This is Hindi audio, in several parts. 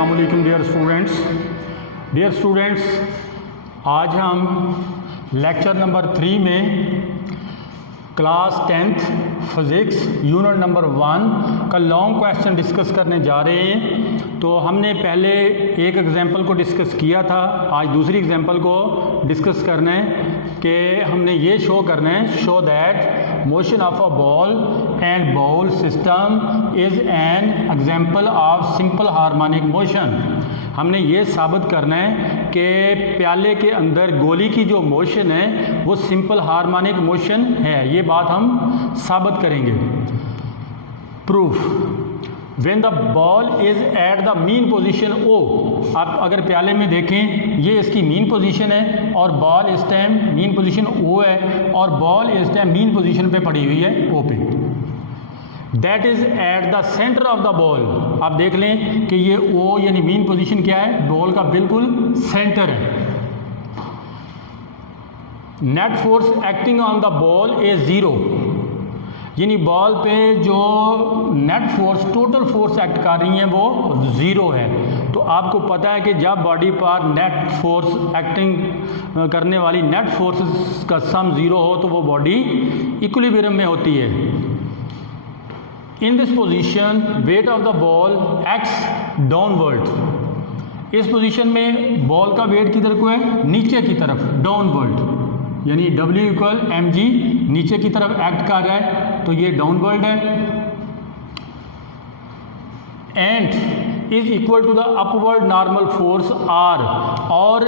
अस्सलाम वालेकुम डियर स्टूडेंट्स, आज हम लेक्चर नंबर 3 में class 10th physics unit number 1 का लॉन्ग क्वेश्चन डिस्कस करने जा रहे हैं। तो हमने पहले एक एग्जांपल को डिस्कस किया था, आज दूसरी एग्जांपल को डिस्कस करना है कि हमने ये शो करना है, show that motion of a ball and bowl system is an example of simple harmonic motion. हमने ये साबित करना है कि प्याले के अंदर गोली की जो मोशन है वो सिंपल हार्मोनिक मोशन है। ये बात हम साबित करेंगे। Proof, when the ball is at the mean position O, आप अगर प्याले में देखें ये इसकी मीन पोजीशन है और बॉल इस टाइम मीन पोजीशन ओ है और बॉल इस टाइम मीन पोजीशन पे पड़ी हुई है ओ पे। That is at the centre of the ball. आप देख लें कि ये ओ यानी मीन पोजीशन क्या है, बॉल का बिल्कुल सेंटर है। Net force acting on the ball is 0, यानी बॉल पे जो net force total force act कर रही है वो 0 है। तो आपको पता है कि जब बॉडी पर नेट फोर्स एक्टिंग करने वाली नेट फोर्स का सम 0 हो तो वो बॉडी इक्विलिब्रियम में होती है। In this position weight of the ball acts downward. इस पोजीशन में बॉल का वेट किधर को है, नीचे की तरफ, डाउनवर्ड, यानी W इक्वल mg नीचे की तरफ एक्ट कर रहा है तो ये डाउनवर्ड है। And is equal to the upward normal force R, और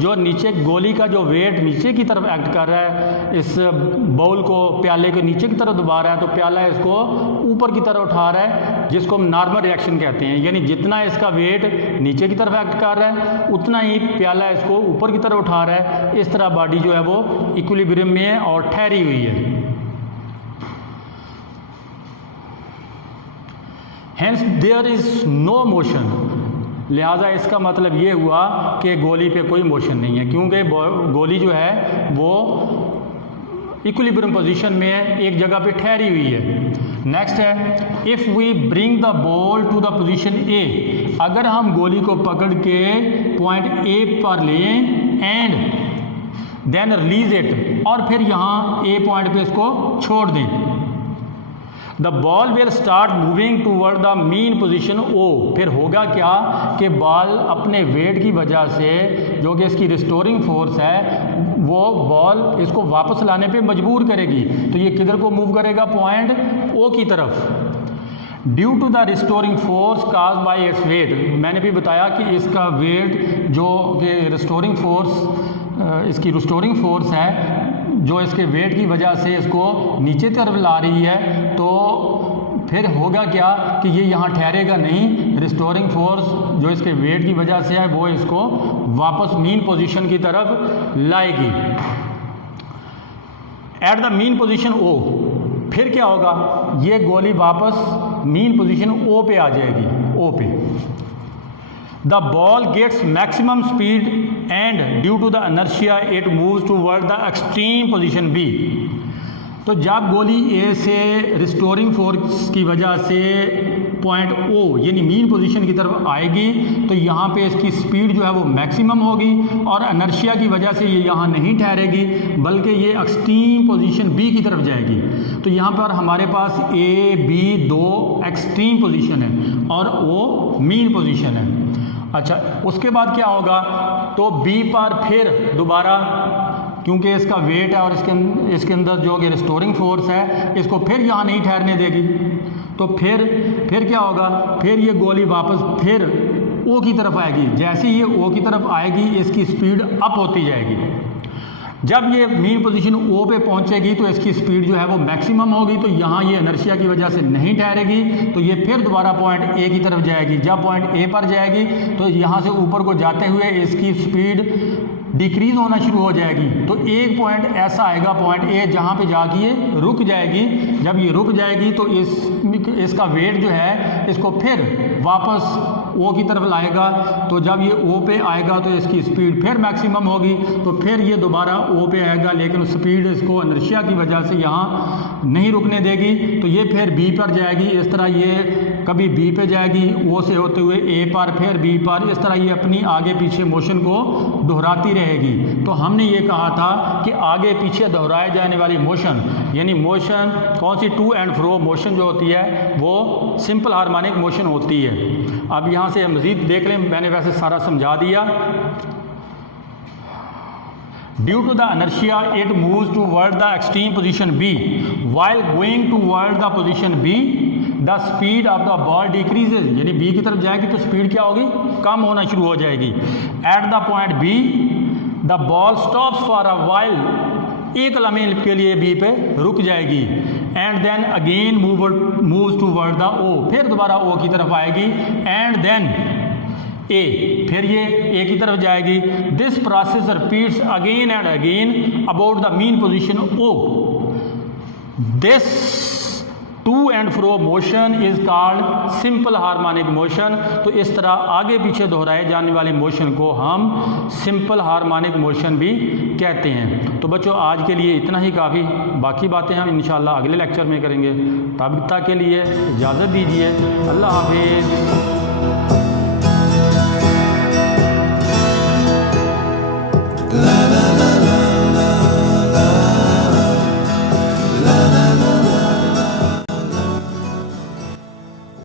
जो नीचे गोली का जो वेट नीचे की तरफ एक्ट कर रहा है, इस बाउल को प्याले को नीचे की तरफ दबा रहा है तो प्याला इसको ऊपर की तरफ उठा रहा है, जिसको हम नॉर्मल रिएक्शन कहते हैं। यानी जितना इसका वेट नीचे की तरफ एक्ट कर रहा है उतना ही प्याला इसको ऊपर की तरफ उठा रहा है। इस तरह बॉडी जो है वो इक्विलिब्रियम में है और ठहरी हुई है। Hence there is no motion, लिहाजा इसका मतलब ये हुआ कि गोली पे कोई मोशन नहीं है, क्योंकि गोली जो है वो इक्विलिब्रियम पोजीशन में है, एक जगह पे ठहरी हुई है। नेक्स्ट है, if we bring the ball to the position A, अगर हम गोली को पकड़ के पॉइंट ए पर लें एंड देन रिलीज इट, और फिर यहाँ ए पॉइंट पे इसको छोड़ दें, the ball will start moving toward the mean position O. फिर होगा क्या कि बॉल अपने वेट की वजह से, जो कि इसकी रिस्टोरिंग फोर्स है, वो बॉल इसको वापस लाने पे मजबूर करेगी। तो ये किधर को मूव करेगा, पॉइंट ओ की तरफ। Due to the restoring force caused by its weight, मैंने भी बताया कि इसका वेट जो कि रिस्टोरिंग फोर्स, इसकी रिस्टोरिंग फोर्स है जो इसके वेट की वजह से इसको नीचे तरफ ला रही है, तो फिर होगा क्या कि ये यहाँ ठहरेगा नहीं। रिस्टोरिंग फोर्स जो इसके वेट की वजह से है वो इसको वापस मीन पोजीशन की तरफ लाएगी। Eight the mean position O, फिर क्या होगा, ये गोली वापस मीन पोजीशन ओ पे आ जाएगी, ओ पे। The ball gets maximum speed and due to the inertia it moves toward the extreme position B. तो जब गोली ए से रिस्टोरिंग फोर्स की वजह से पॉइंट ओ यानी मीन पोजीशन की तरफ आएगी तो यहाँ पे इसकी स्पीड जो है वो मैक्सिमम होगी, और इनर्शिया की वजह से ये यहाँ नहीं ठहरेगी बल्कि ये एक्सट्रीम पोजीशन बी की तरफ जाएगी। तो यहाँ पर हमारे पास ए बी दो एक्सट्रीम पोजीशन है और ओ मीन पोजीशन है। अच्छा, उसके बाद क्या होगा, तो बी पर फिर दोबारा, क्योंकि इसका वेट है और इसके अंदर जो कि रिस्टोरिंग फोर्स है, इसको फिर यहाँ नहीं ठहरने देगी। तो फिर क्या होगा, फिर ये गोली वापस फिर ओ की तरफ आएगी। जैसे ये ओ की तरफ आएगी इसकी स्पीड अप होती जाएगी। जब ये मीन पोजीशन ओ पे पहुंचेगी तो इसकी स्पीड जो है वो मैक्सिमम होगी, तो यहाँ ये इनर्शिया की वजह से नहीं ठहरेगी, तो ये फिर दोबारा पॉइंट ए की तरफ जाएगी। जब पॉइंट ए पर जाएगी तो यहाँ से ऊपर को जाते हुए इसकी स्पीड डिक्रीज होना शुरू हो जाएगी। तो एक पॉइंट ऐसा आएगा, पॉइंट ए, जहाँ पे जाके ये रुक जाएगी। जब ये रुक जाएगी तो इसका वेट जो है इसको फिर वापस ओ की तरफ लाएगा। तो जब ये ओ पे आएगा तो इसकी स्पीड फिर मैक्सिमम होगी, तो फिर ये दोबारा ओ पे आएगा, लेकिन स्पीड इसको इनर्शिया की वजह से यहाँ नहीं रुकने देगी, तो ये फिर बी पर जाएगी। इस तरह ये कभी बी पे जाएगी, ओ से होते हुए ए पर, फिर बी पर, इस तरह ये अपनी आगे पीछे मोशन को दोहराती रहेगी। तो हमने ये कहा था कि आगे पीछे दोहराए जाने वाली मोशन, यानी मोशन कौन सी, टू एंड फ्रो मोशन जो होती है वो सिंपल हार्मोनिक मोशन होती है। अब यहाँ से मज़ीद देख लें, मैंने वैसे सारा समझा दिया। Due to the inertia, it moves toward the extreme position B. While going toward the position B, the speed of the ball decreases. यानी B की तरफ जाएगी तो स्पीड क्या होगी, कम होना शुरू हो जाएगी। At the point B, the ball stops for a while. एक लम्हे के लिए B पे रुक जाएगी। And then again moves toward the O. फिर दोबारा O की तरफ आएगी। And then ए, फिर ये ए की तरफ जाएगी। This process repeats again and again about the mean position O. This to and fro motion is called simple harmonic motion. तो इस तरह आगे पीछे दोहराए जाने वाले मोशन को हम सिंपल हार्मोनिक मोशन भी कहते हैं। तो बच्चों आज के लिए इतना ही काफ़ी, बाकी बातें हम इंशाल्लाह अगले लेक्चर में करेंगे। तब तक के लिए इजाज़त दीजिए, अल्लाह हाफिज़।